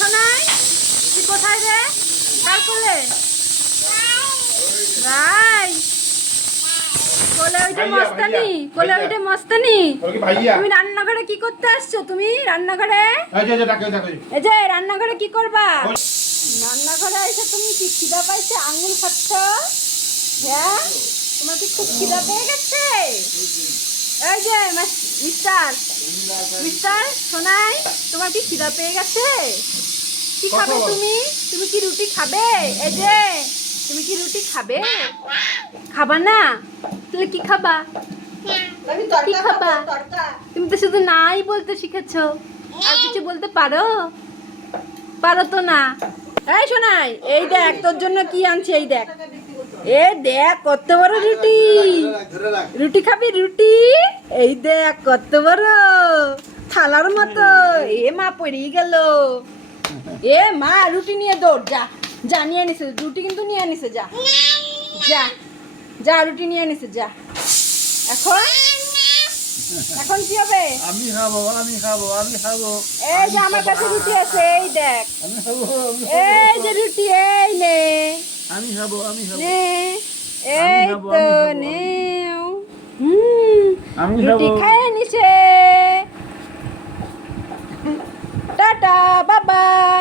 শোনাই তুই কোথায় রে? কার কোলে? রাই কোলে ওইটা মস্তানি, কোলে ওইটা মস্তানি। তুমি রান্নাঘরে কি করতে আসছো? তুমি রান্নাঘরে এই যে রান্নাঘরে কি করবা? রান্নাঘরে এসে তুমি কি খিদা পাইছে? আঙুল খাচ্ছ? হ্যাঁ, তোমার কি খুব খিদা পেয়ে গেছে? এই যে মিস্টার মিস্টার শোনাই, তোমার কি খিদা পেয়ে গেছে? কি খাবে তুমি? তুমি কি রুটি খাবে? এই যে তুমি কি রুটি খাবে? খাবা না? তাহলে কি খাবা? কি খাবা? তুমি তো শুধু নাই বলতে শিখেছো, আর কিছু বলতে পারো? পারো তো না। এই শোনাই, এই দেখ তোর জন্য কি আনছি, এই দেখ। এ দেখ কত বড় রুটি। রুটি খাবি? রুটি এই দেখ কত বড়, থালার মতো। এ মা পড়েই গেল। এ মা রুটি নিয়ে দৌড়, যা যা নিয়ে নিছে রুটি, কিন্তু নিয়ে নিছে, যা যা যা রুটি নিয়ে নিছে, যা। এখন এখন কি হবে? আমি খাবো, আমি খাবো, আমি খাবো। এই যে আমার কাছে রুটি আছে, এই দেখ। আমি খাবো, এই যে রুটি, এই নে আমি খাবো, আমি খাবো। নে, এই তো নে। আমি রুটি খাবো। খায় নিছে। টাটা বাবাই।